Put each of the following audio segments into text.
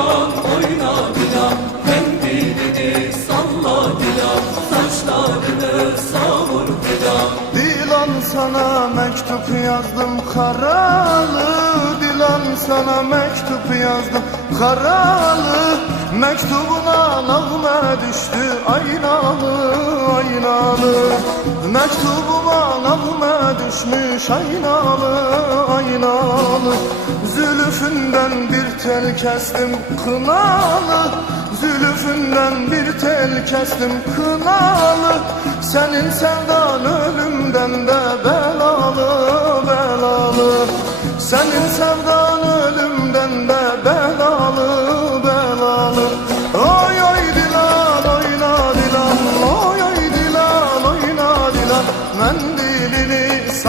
oy Dilan oyna Dilan Mendilini salla Dilan Saçlarını savur Dilan sana mektup yazdım karalı. Dilan sana mektup yazdım karalı. Mektubuna nağme düştü aynalı aynalı. Mektubuma nağme düşmüş aynalı aynalı Zülüfünden bir tel kestim kınalı. Zülüfünden bir tel kestim kınalı. Senin sevdan ölümden de belalı belalı. Senin sevdan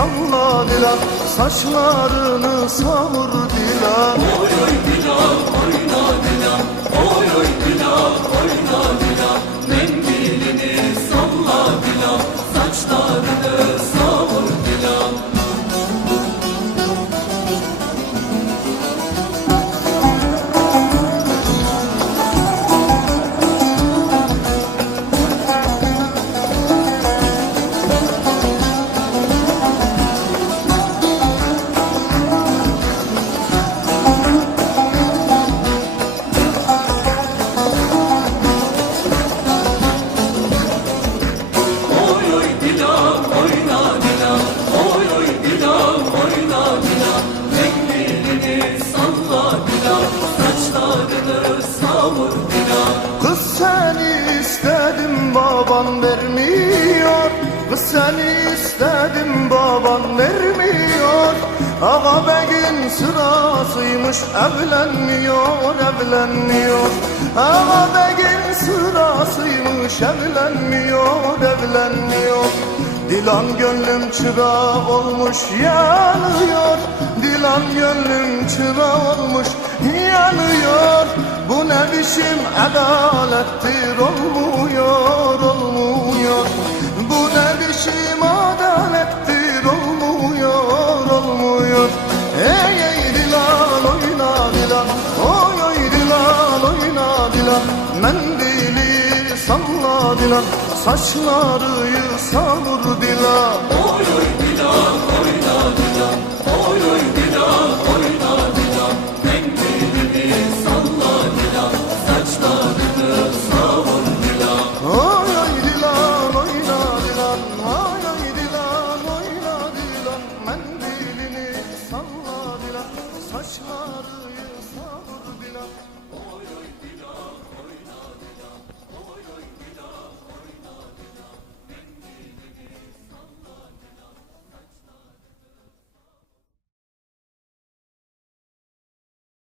Mendilini salla dilan Saçlarını savur dilan Oy oy Dilan oyna Dilan Dilan Kız seni istedim baban vermiyor. Kız seni istedim baban vermiyor. Ağa begin sırasıymış evlenmiyor evlenmiyor. Ağa begin sırasıymış evlenmiyor evlenmiyor. Dilan gönlüm çıra olmuş yanıyor. Dilan gönlüm çıra olmuş Biçim adalettir olmuyor olmuyor. Bu ne biçim adalettir olmuyor olmuyor. Ey ey Dilan oyna Dilan Oy oy Dilan oyna Dilan Mendili salla Dilan Saçları savur Dilan Oy oy Dilan